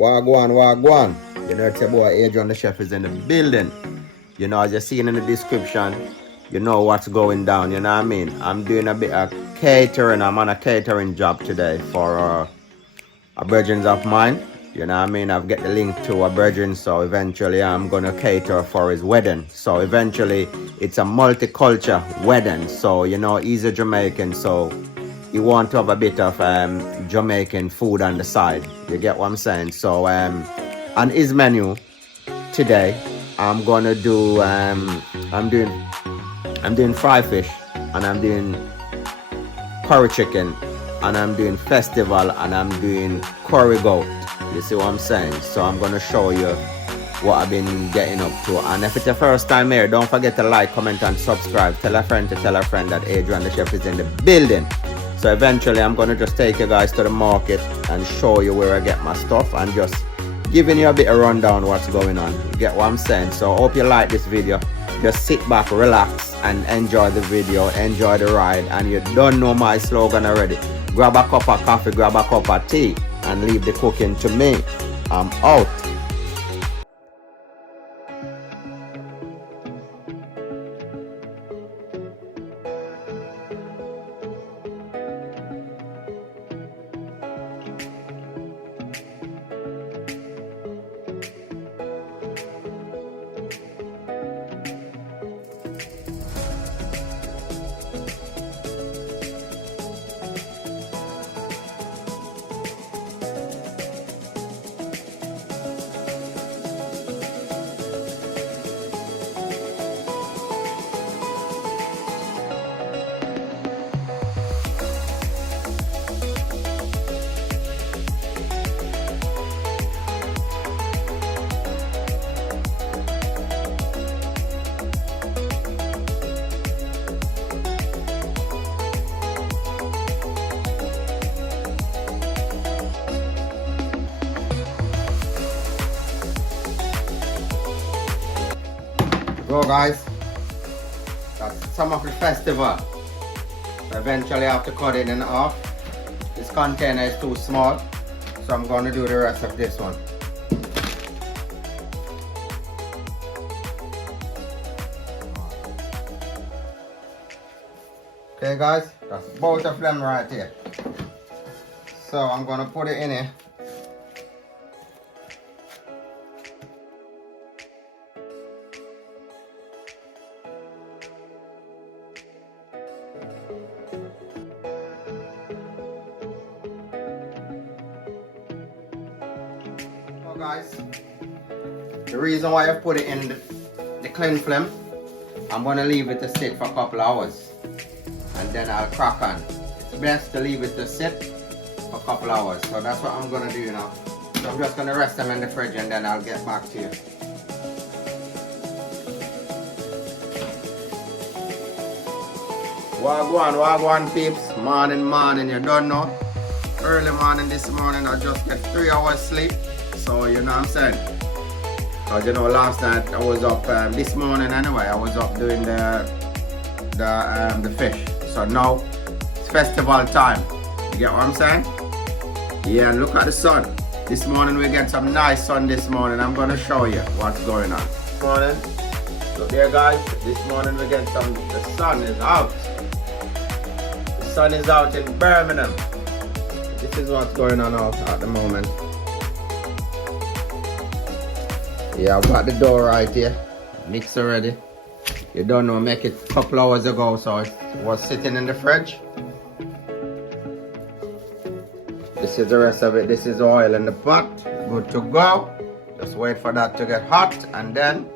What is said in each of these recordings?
Wagwan, wagwan. You know, it's your boy Adrian the chef is in the building. You know, as you're seeing in the description, you know what's going down, you know what I mean? I'm doing a bit of catering. I'm on a catering job today for a brethren of mine. You know what I mean? I've got the link to a brethren, so eventually I'm gonna cater for his wedding. So eventually it's a multicultural wedding. So you know, he's a Jamaican, so you want to have a bit of Jamaican food on the side. You get what I'm saying? So on his menu today, I'm gonna do I'm doing fried fish, and I'm doing curry chicken, and I'm doing festival, and I'm doing curry goat. You see what I'm saying? So I'm gonna show you what I've been getting up to. And if it's your first time here, don't forget to like, comment, and subscribe. Tell a friend to tell a friend that Adrian the chef is in the building. So eventually I'm gonna just take you guys to the market and show you where I get my stuff, and just giving you a bit of rundown what's going on. You get what I'm saying? So I hope you like this video. Just sit back, relax, and enjoy the video, enjoy the ride. And you don't know my slogan already. Grab a cup of coffee, grab a cup of tea, and leave the cooking to me. I'm out. So guys, that's some of the festival. So eventually I have to cut it in half. This container is too small, so I'm going to do the rest of this one. Okay guys, that's both of them right here. So I'm going to put it in here. Guys, the reason why I put it in the clean flame, I'm going to leave it to sit for a couple hours, and then I'll crack on. It's best to leave it to sit for a couple hours, so that's what I'm going to do now. So I'm just going to rest them in the fridge, and then I'll get back to you. Wagwan peeps, morning, you don't know. Early morning this morning, I just get 3 hours sleep. So you know what I'm saying? Because you know last night I was up, this morning anyway, I was up doing the fish. So now it's festival time. You get what I'm saying? Yeah, and look at the sun. This morning we get some nice sun this morning. I'm gonna show you what's going on. This morning, so there guys, this morning we get some, the sun is out. The sun is out in Birmingham. This is what's going on out at the moment. Yeah, I've got the dough right here, mixed already. You don't know, make it a couple hours ago, so it was sitting in the fridge. This is the rest of it. This is oil in the pot, good to go. Just wait for that to get hot, and then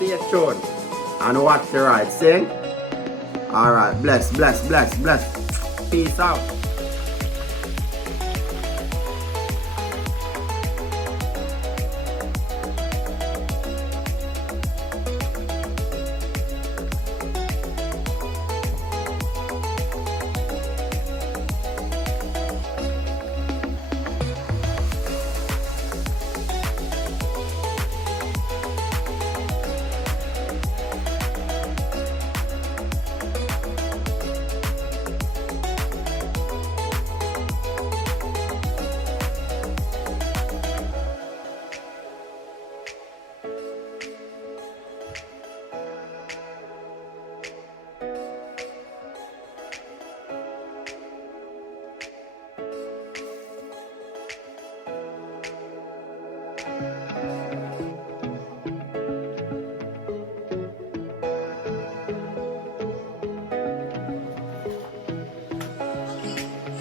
stay tuned and watch the ride. See? Alright, bless. Peace out.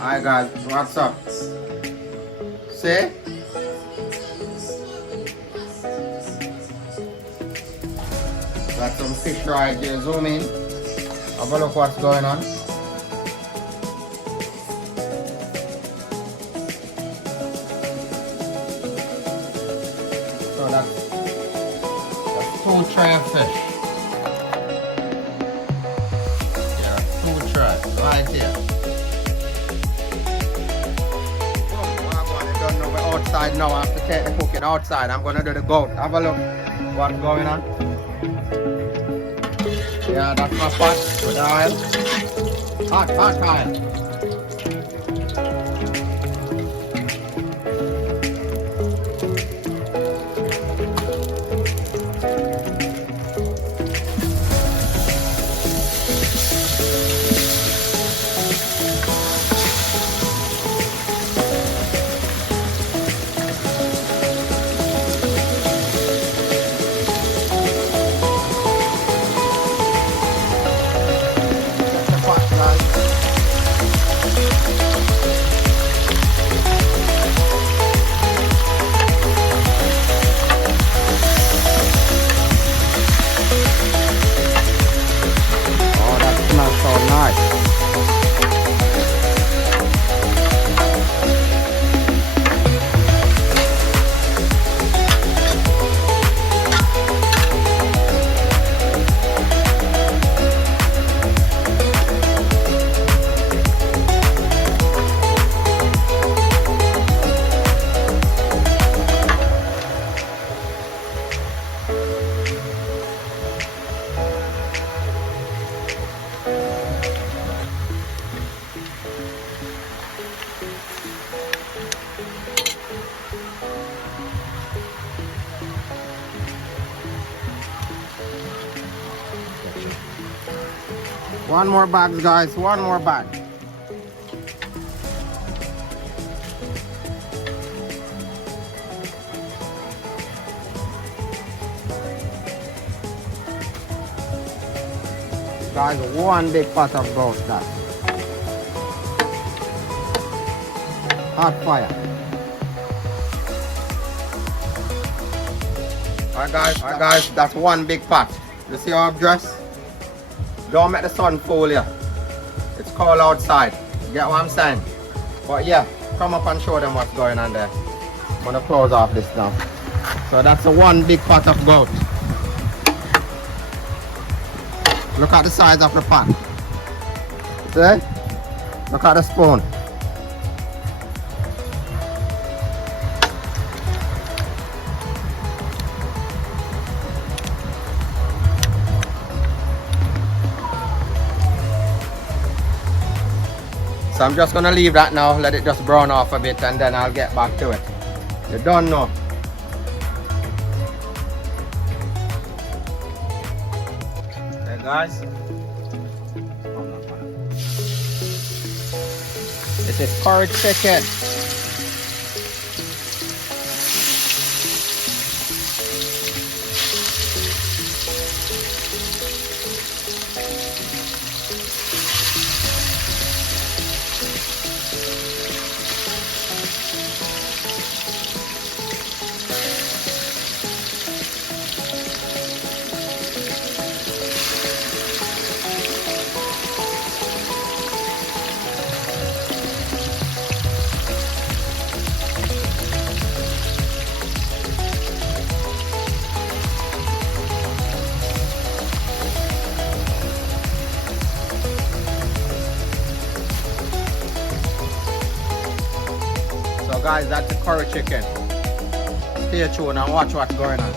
Hi guys, what's up? See? Got some fish right here, zoom in. Have a look what's going on. So that's 2 tray of fish. Yeah, 2 trays right here. Outside now, I have to take the cooking outside. I'm gonna do the goat. Have a look what's going on. Yeah, that's my pot with the oil. Hot oil. One more bag, guys. One more bag. Guys, one big pot of goat. That hot fire. Alright guys, that's one big pot. You see how I'm dressed? Don't make the sun fool you. It's cold outside. You get what I'm saying? But yeah, come up and show them what's going on there. I'm gonna close off this now. So that's a one big pot of goat. Look at the size of the pot. See? Look at the spoon. So I'm just gonna leave that now, let it just brown off a bit, and then I'll get back to it. You don't know. Okay guys. This is curry chicken. guys, that's the curry chicken. Stay tuned and watch what's going on.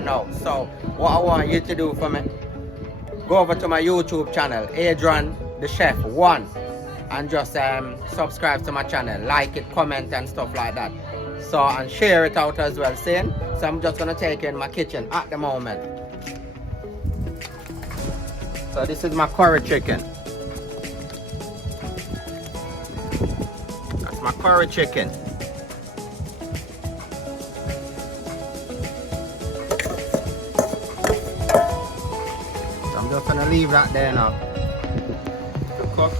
Now, so what I want you to do for me, go over to my YouTube channel, Adrian the Chef 1, and just subscribe to my channel, like it, comment and stuff like that. So, and share it out as well, saying. So I'm just gonna take in my kitchen at the moment. So this is my curry chicken. That's my curry chicken. I'm just gonna leave that there now to cook.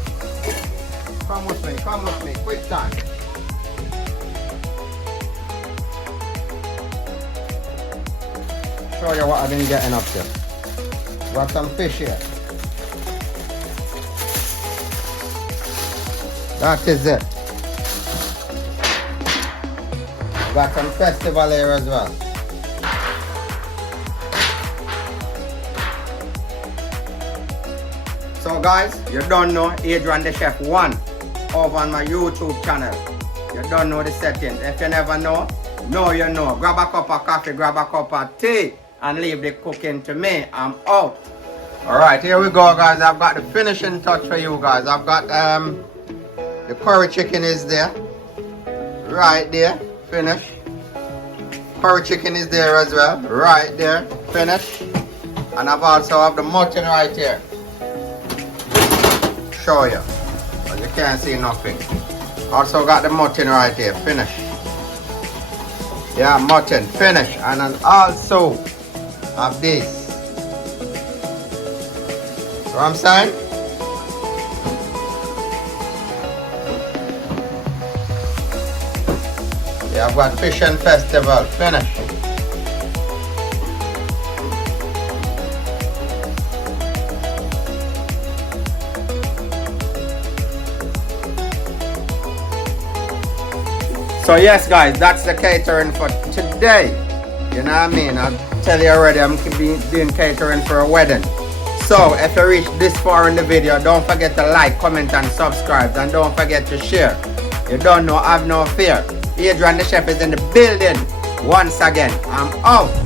Come with me, quick time. Show you what I've been getting up to. Got some fish here. That is it. Got some festival here as well. So guys, you don't know Adrian the Chef 1 over on my YouTube channel. You don't know the settings. If you never know, now you know. Grab a cup of coffee, grab a cup of tea, and leave the cooking to me. I'm out. Alright, here we go guys. I've got the finishing touch for you guys. I've got the curry chicken is there. Right there. Finish. Curry chicken is there as well. Right there. Finish. And I've also have the mutton right here. Show you. But you can't see nothing. Also got the mutton right here. Finish. Yeah, mutton. Finish. And then also have this. So I'm saying? Yeah, I've got Fish and Festival. Finish. So yes guys, that's the catering for today. You know what I mean? I'll tell you already, I'm doing catering for a wedding. So if you reach this far in the video, don't forget to like, comment and subscribe, and don't forget to share. You don't know, have no fear. Adrian the chef is in the building. Once again, I'm out.